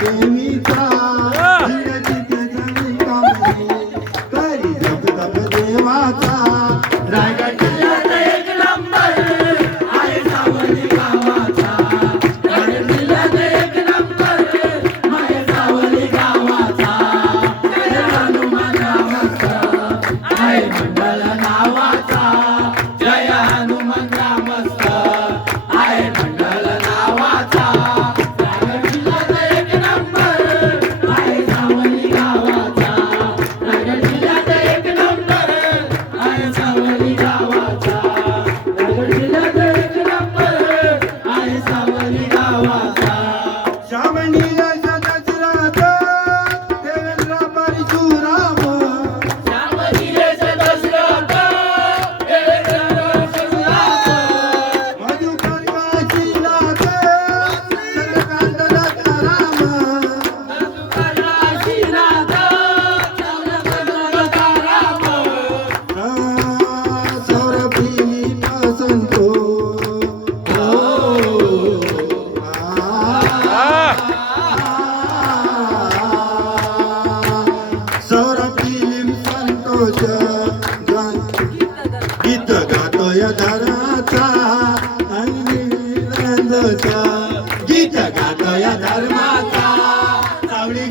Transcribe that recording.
देवीचा करी जप तप देवाचा रायगड जिल्ह्यात एक नंबर आहे सावली गावाचा रायगड जिल्ह्यात एक नंबर आहे सावली गावाचा जय हनुमान ग्रामस्थ आहे मंडळ नावाचा जय हनुमान ग्रामस्थ आहे मंडळ नावाचा रायगड जिल्ह्यात एक नंबर आहे सावली गावाचा रायगड जिल्ह्यात एक नंबर आहे सावली गावाचा रायगड जिल्ह्यात एक नंबर आहे सावली गावाचा श्यामणीला दशरथ देवेंद्र परशुराम श्यामणीला दशरथ देवेंद्र परशुराम मधुकर काशीनाथ चंद्रकांत राम मधुकर काशीनाथ चंद्रकांत राम सौरभी संतो सौरभीलिम संतोष गीत गातोय धर्माचा गीत गातोय धर्माचा सावली